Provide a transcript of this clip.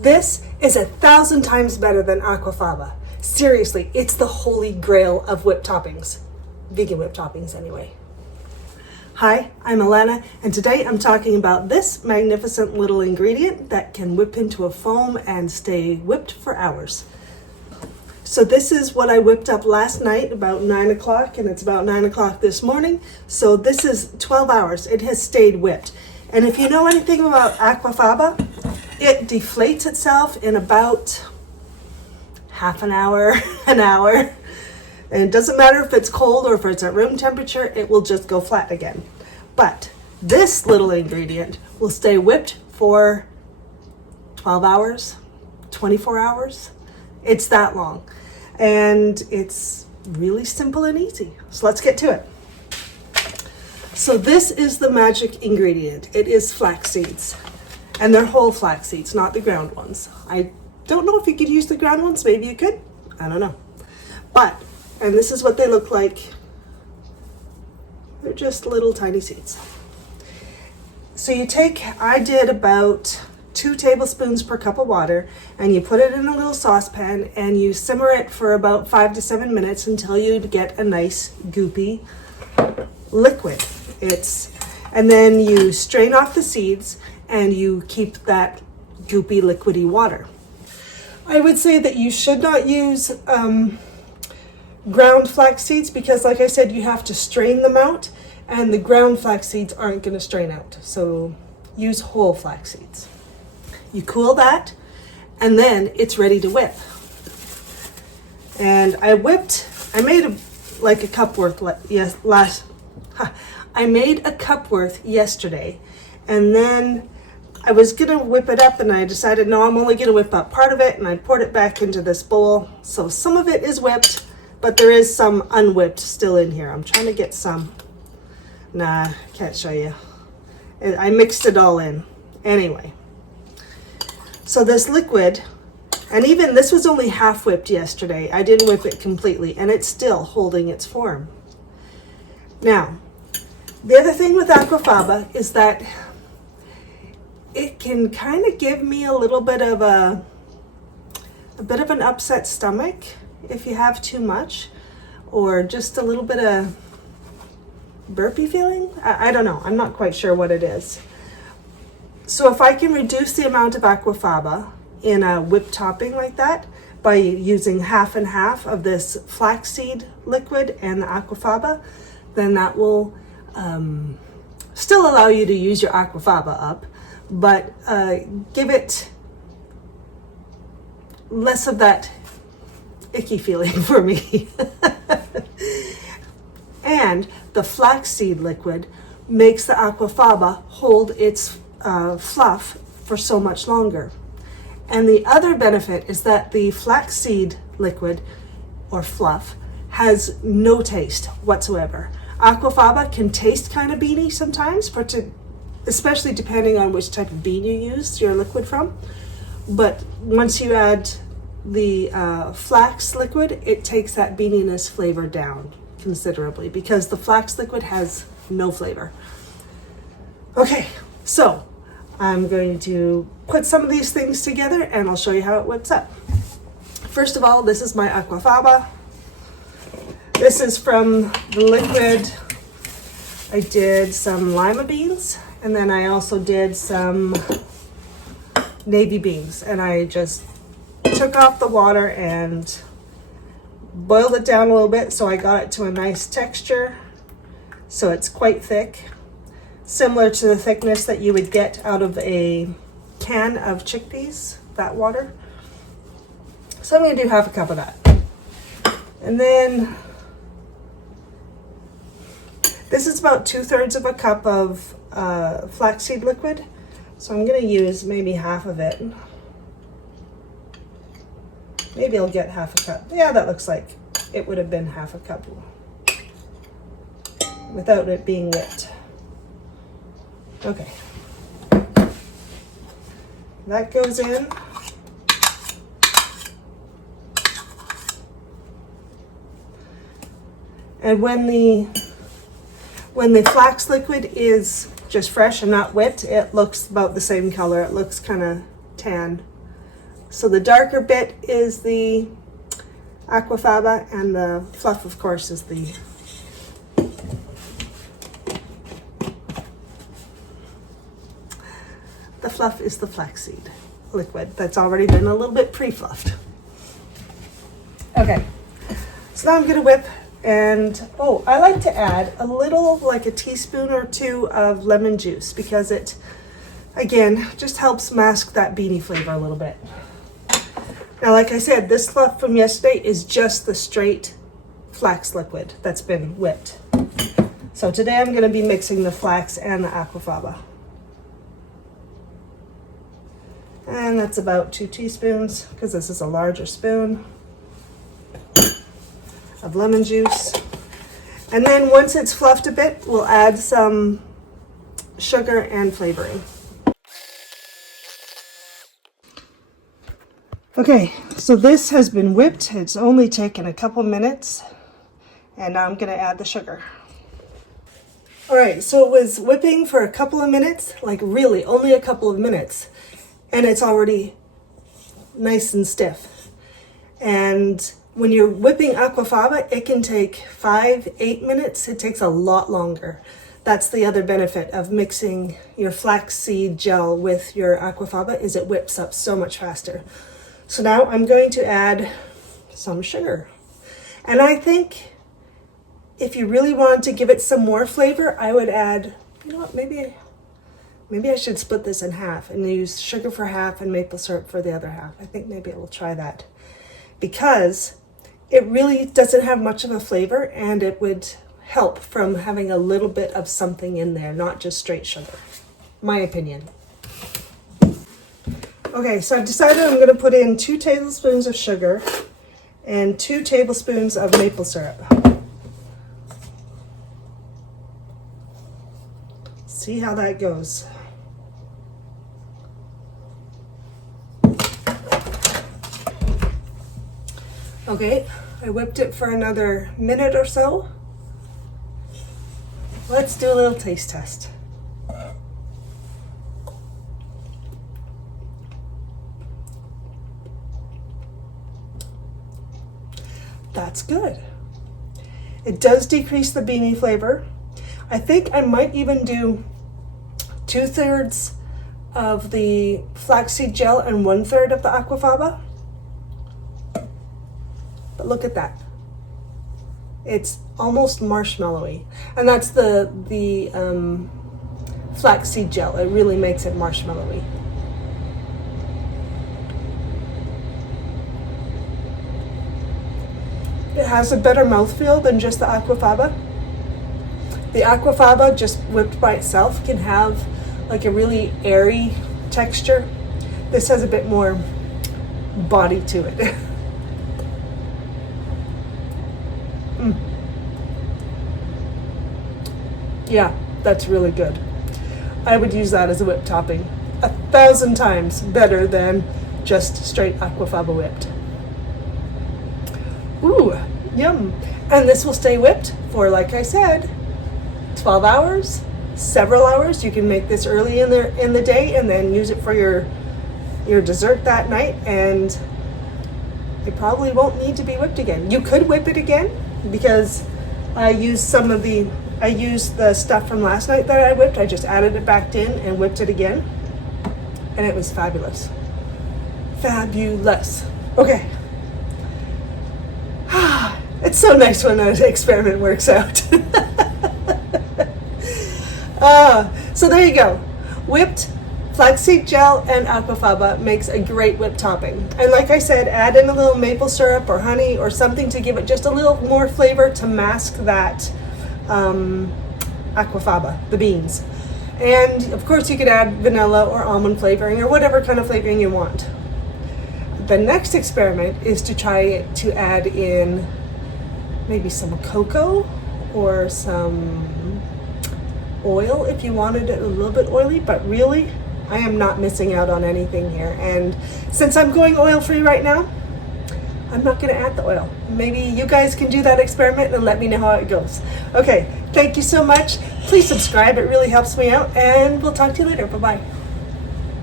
This is 1,000 times better than aquafaba. Seriously, it's the holy grail of whipped toppings. Vegan whipped toppings anyway. Hi, I'm Alana, and today I'm talking about this magnificent little ingredient that can whip into a foam and stay whipped for hours. So this is what I whipped up last night about 9 o'clock, and it's about 9 o'clock this morning. So this is 12 hours. It has stayed whipped. And if you know anything about aquafaba, it deflates itself in about half an hour, an hour. And it doesn't matter if it's cold or if it's at room temperature, it will just go flat again. But this little ingredient will stay whipped for 12 hours, 24 hours. It's that long. And it's really simple and easy. So let's get to it. So this is the magic ingredient. It is flax seeds. And they're whole flax seeds, not the ground ones. I don't know if you could use the ground ones. Maybe you could. I don't know. And this is what they look like. They're just little tiny seeds. So I did about 2 tablespoons per cup of water, and you put it in a little saucepan and you simmer it for about 5 to 7 minutes until you get a nice goopy liquid. And then you strain off the seeds and you keep that goopy liquidy water. I would say that you should not use ground flax seeds because, like I said, you have to strain them out, and the ground flax seeds aren't going to strain out. So use whole flax seeds. You cool that, and then it's ready to whip. And I made a cup worth I made a cup worth yesterday, and then I was gonna whip it up, and I decided, no, I'm only gonna whip up part of it, and I poured it back into this bowl. So some of it is whipped, but there is some unwhipped still in here. I'm trying to get some. Nah, can't show you. I mixed it all in. Anyway. So this liquid, and even this was only half whipped yesterday. I didn't whip it completely, and it's still holding its form. Now, the other thing with aquafaba is that it can kind of give me a little bit of an upset stomach if you have too much, or just a little bit of burpy feeling. I don't know. I'm not quite sure what it is. So if I can reduce the amount of aquafaba in a whipped topping like that by using half and half of this flaxseed liquid and the aquafaba, then that will still allow you to use your aquafaba up, but give it less of that icky feeling for me. And the flaxseed liquid makes the aquafaba hold its fluff for so much longer. And the other benefit is that the flaxseed liquid or fluff has no taste whatsoever. Aquafaba can taste kind of beany sometimes, especially depending on which type of bean you use your liquid from. But once you add the flax liquid, it takes that beaniness flavor down considerably because the flax liquid has no flavor. Okay, so I'm going to put some of these things together and I'll show you how it whips up. First of all, this is my aquafaba. This is from the liquid. I did some lima beans, and then I also did some navy beans, and I just took off the water and boiled it down a little bit so I got it to a nice texture. So it's quite thick, similar to the thickness that you would get out of a can of chickpeas, that water. So I'm going to do half a cup of that. And then this is about 2/3 of a cup of flaxseed liquid. So I'm going to use maybe half of it. Maybe I'll get half a cup. Yeah, that looks like it would have been half a cup without it being whipped. Okay. That goes in. And when the flax liquid is just fresh and not whipped, it looks about the same color. It looks kind of tan. So the darker bit is the aquafaba, and the fluff, of course, is the flaxseed liquid that's already been a little bit pre-fluffed. Okay, so now I'm gonna whip, and I like to add a little, like a teaspoon or two of lemon juice, because it, again, just helps mask that beanie flavor a little bit. Now, like I said, this fluff from yesterday is just the straight flax liquid that's been whipped. So today I'm gonna be mixing the flax and the aquafaba. And that's about 2 teaspoons, because this is a larger spoon of lemon juice. And then once it's fluffed a bit, we'll add some sugar and flavoring. Okay, so this has been whipped. It's only taken a couple minutes, and now I'm gonna add the sugar. All right, so it was whipping for a couple of minutes, like really only a couple of minutes, and it's already nice and stiff. And when you're whipping aquafaba, it can take 5-8 minutes. It takes a lot longer. That's the other benefit of mixing your flaxseed gel with your aquafaba, is it whips up so much faster. So now I'm going to add some sugar. And I think if you really wanted to give it some more flavor, I would add, you know what, maybe I should split this in half and use sugar for half and maple syrup for the other half. I think maybe I will try that, because it really doesn't have much of a flavor, and it would help from having a little bit of something in there, not just straight sugar. My opinion. Okay, so I've decided I'm going to put in 2 tablespoons of sugar and 2 tablespoons of maple syrup. See how that goes. Okay, I whipped it for another minute or so. Let's do a little taste test. That's good. It does decrease the beanie flavor. I think I might even do 2/3 of the flaxseed gel and 1/3 of the aquafaba. But look at that. It's almost marshmallowy. And that's the flaxseed gel. It really makes it marshmallowy. It has a better mouthfeel than just the aquafaba. The aquafaba, just whipped by itself, can have like a really airy texture. This has a bit more body to it. Yeah, that's really good. I would use that as a whipped topping 1,000 times better than just straight aquafaba whipped. Ooh, yum. And this will stay whipped for, like I said, 12 hours, several hours. You can make this early in the day and then use it for your dessert that night, and it probably won't need to be whipped again. You could whip it again, because I used the stuff from last night that I whipped. I just added it back in and whipped it again, and it was fabulous. Fabulous. Okay. It's so nice when an experiment works out. So there you go. Whipped flaxseed gel and aquafaba makes a great whipped topping. And like I said, add in a little maple syrup or honey or something to give it just a little more flavor to mask that aquafaba, the beans. And of course you could add vanilla or almond flavoring or whatever kind of flavoring you want. The next experiment is to try to add in maybe some cocoa or some oil if you wanted it a little bit oily, but really I am not missing out on anything here. And since I'm going oil-free right now, I'm not going to add the oil. Maybe you guys can do that experiment and let me know how it goes. Okay, thank you so much. Please subscribe. It really helps me out, and we'll talk to you later. Bye-bye.